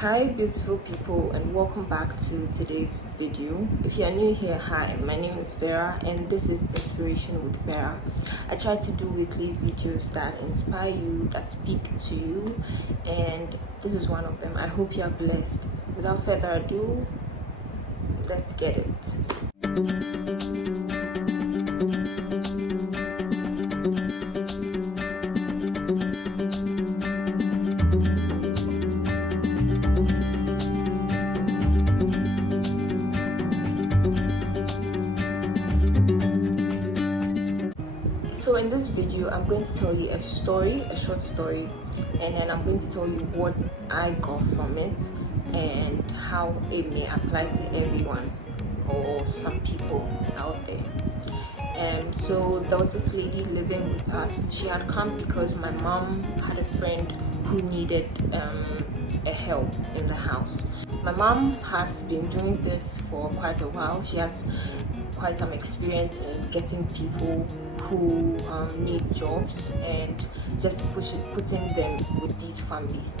Hi beautiful people, and welcome back to today's video. If you are new here, hi, my name is Vera and this is Inspiration with Vera. I try to do weekly videos that inspire you, that speak to you, and this is one of them. I hope you are blessed. Without further ado, let's get it. So in this video, I'm going to tell you a story, a short story, and then I'm going to tell you what I got from it and how it may apply to everyone or some people out there. So there was this lady living with us. She had come because my mom had a friend who needed a help in the house. My mom has been doing this for quite a while. She has quite some experience in getting people who need jobs and just putting them with these families.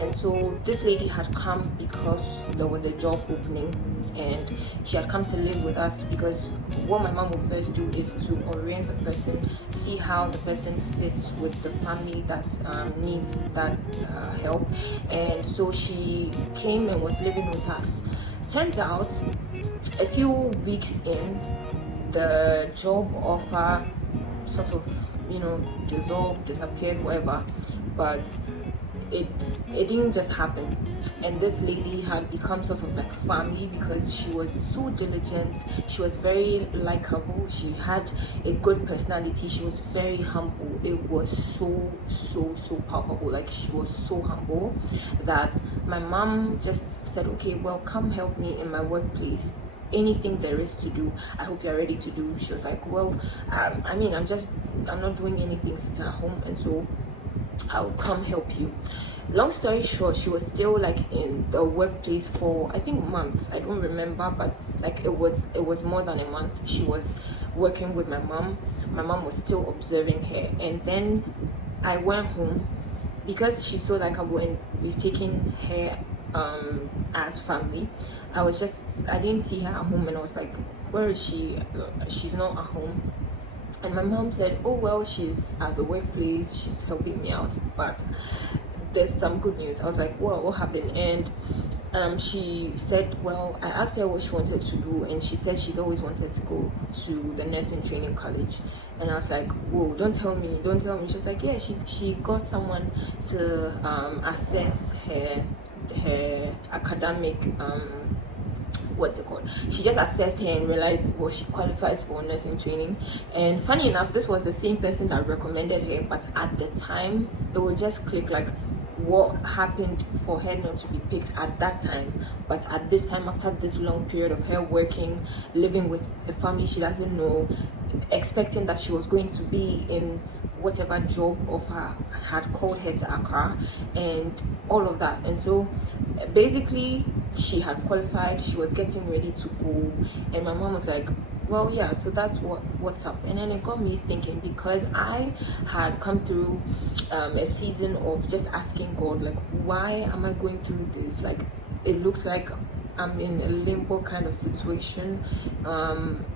And so this lady had come because there was a job opening, and she had come to live with us because what my mom will first do is to orient the person, see how the person fits with the family that needs that help. And so she came and was living with us. Turns out a few weeks in, the job offer sort of dissolved, disappeared, whatever, but it didn't just happen. And this lady had become sort of like family because she was so diligent, she was very likable, she had a good personality, she was very humble. It was so palpable. Like, she was so humble that my mom just said, okay, well, come help me in my workplace. Anything there is to do, I hope you're ready to do. She was like, well, I'm not doing anything sitting at home, and so I'll come help you. Long story short, she was still like in the workplace for I think months. I don't remember, but like it was more than a month. She was working with my mom. My mom was still observing her, and then I went home because she's so likable and we've taken her as family. I didn't see her at home, and I was like, where is she? She's not at home. And my mom said, oh well, she's at the workplace, she's helping me out, but there's some good news. I was like, well, what happened? And she said, well, I asked her what she wanted to do, and she said she's always wanted to go to the nursing training college. And I was like, whoa, don't tell me. She was like, yeah, she got someone to assess her academic what's it called? She just assessed her and realized, well, she qualifies for nursing training. And funny enough, this was the same person that recommended her, but at the time it would just click like what happened for her not to be picked at that time, but at this time, after this long period of her working, living with a family she doesn't know, expecting that she was going to be in whatever job offer had called her to Accra and all of that. And so basically she had qualified, she was getting ready to go, and my mom was like, well, yeah, so that's what's up. And then it got me thinking, because I had come through a season of just asking God, like, why am I going through this? Like, it looks like I'm in a limbo kind of situation.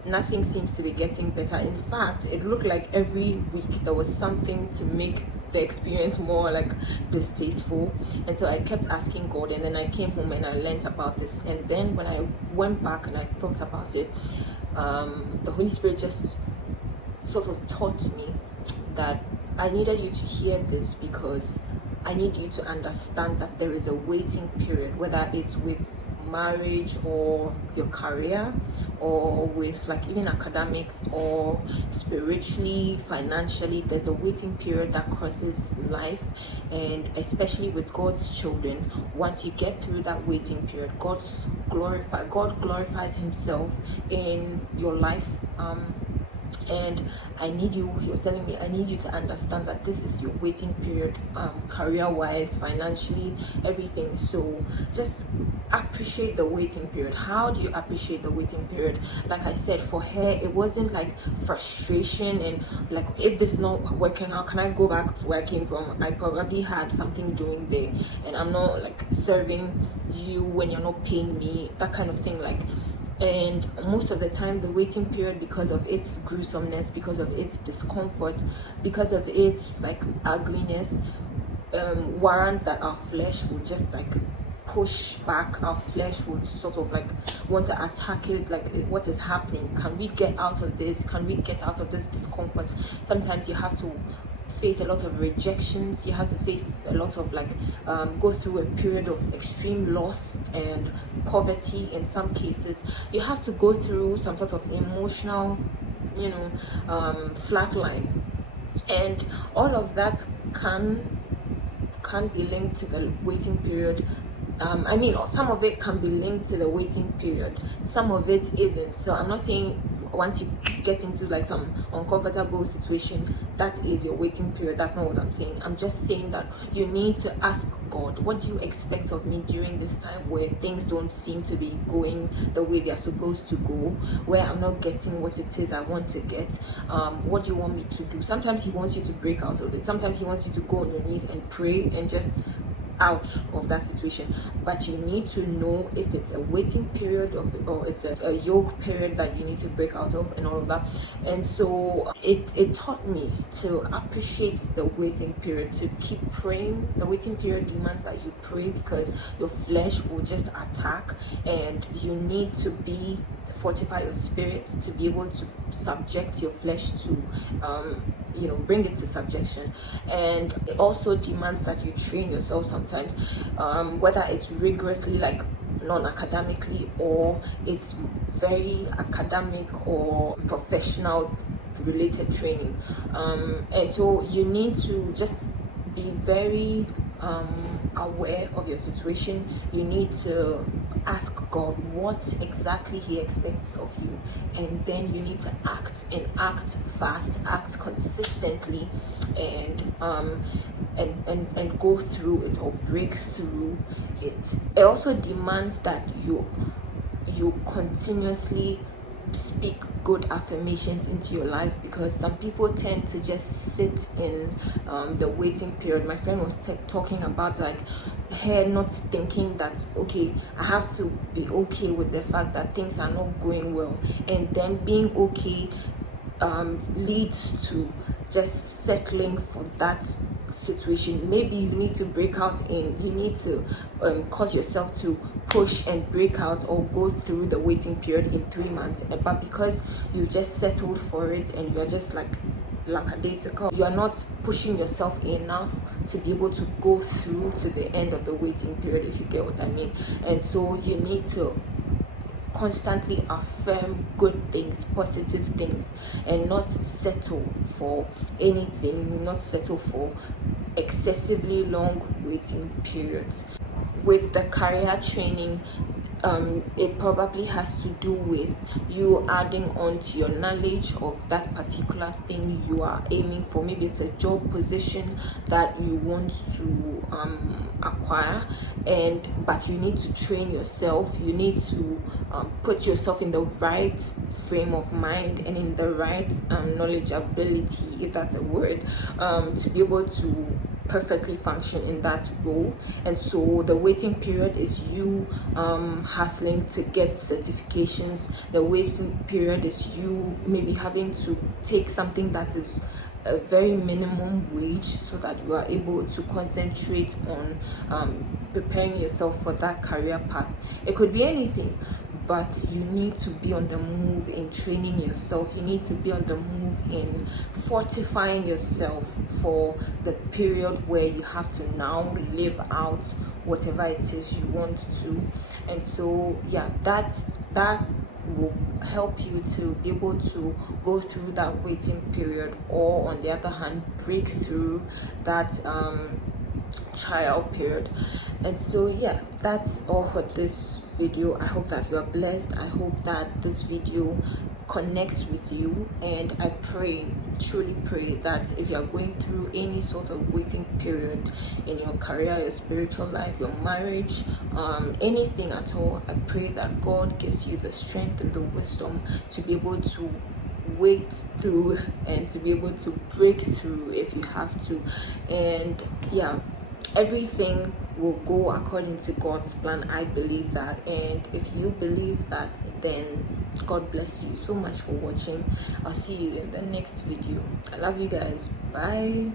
Nothing seems to be getting better. In fact, it looked like every week there was something to make the experience more like distasteful. And so I kept asking God, and then I came home and I learned about this. And then when I went back and I thought about it, the Holy Spirit just sort of taught me that I needed you to hear this, because I need you to understand that there is a waiting period, whether it's with marriage or your career, or with like even academics or spiritually, financially. There's a waiting period that crosses life, and especially with God's children, once you get through that waiting period, God glorifies himself in your life. And he was telling me, I need you to understand that this is your waiting period, career wise, financially, everything. So just appreciate the waiting period. How do you appreciate the waiting period? Like I said, for her, it wasn't like frustration and like, if this is not working, how can I go back to where I came from? I probably had something doing there, and I'm not like serving you when you're not paying me, that kind of thing. Like, and most of the time the waiting period, because of its gruesomeness, because of its discomfort, because of its like ugliness, warrants that our flesh will just like push back. Our flesh would sort of like want to attack it, like, what is happening? Can we get out of this? Can we get out of this discomfort? Sometimes you have to face a lot of rejections, you have to face a lot of like go through a period of extreme loss and poverty. In some cases you have to go through some sort of emotional, flatline, and all of that can be linked to the waiting period. Some of it can be linked to the waiting period, some of it isn't. So I'm not saying once you get into like some uncomfortable situation, that is your waiting period. That's not what I'm saying. I'm just saying that you need to ask God, what do you expect of me during this time where things don't seem to be going the way they're supposed to go, where I'm not getting what it is I want to get? What do you want me to do? Sometimes he wants you to break out of it. Sometimes he wants you to go on your knees and pray and just out of that situation. But you need to know if it's a waiting period or it's a yoke period that you need to break out of, and all of that. And so it taught me to appreciate the waiting period, to keep praying. The waiting period demands that you pray, because your flesh will just attack, and you need to fortify your spirit to be able to subject your flesh, to bring it to subjection. And it also demands that you train yourself sometimes, whether it's rigorously, like non-academically, or it's very academic or professional related training. And so you need to just be very aware of your situation. You need to ask God what exactly he expects of you, and then you need to act, and act fast, act consistently, and go through it, or break through it. It also demands that you continuously speak good affirmations into your life, because some people tend to just sit in the waiting period. My friend was talking about like her not thinking that, okay, I have to be okay with the fact that things are not going well, and then being okay leads to just settling for that situation. Maybe you need to break out you need to cause yourself to push and break out, or go through the waiting period in 3 months, but because you've just settled for it and you're just like lackadaisical, you are not pushing yourself enough to be able to go through to the end of the waiting period, if you get what I mean. And so you need to constantly affirm good things, positive things, and not settle for anything, not settle for excessively long waiting periods. With the career training, it probably has to do with you adding on to your knowledge of that particular thing you are aiming for. Maybe it's a job position that you want to acquire, but you need to train yourself. You need to put yourself in the right frame of mind and in the right knowledge ability, if that's a word, to be able to perfectly function in that role. And so the waiting period is you hustling to get certifications. The waiting period is you maybe having to take something that is a very minimum wage, so that you are able to concentrate on preparing yourself for that career path. It could be anything, but you need to be on the move in training yourself. You need to be on the move in fortifying yourself for the period where you have to now live out whatever it is you want to. And so that will help you to be able to go through that waiting period, or on the other hand, break through that trial period. And so that's all for this video. I hope that you are blessed. I hope that this video connect with you. And I pray, truly pray, that if you are going through any sort of waiting period in your career, your spiritual life, your marriage, anything at all, I pray that God gives you the strength and the wisdom to be able to wait through and to be able to break through if you have to. And yeah, everything will go according to God's plan. I believe that. And if you believe that, then God bless you so much for watching. I'll see you in the next video. I love you guys. Bye.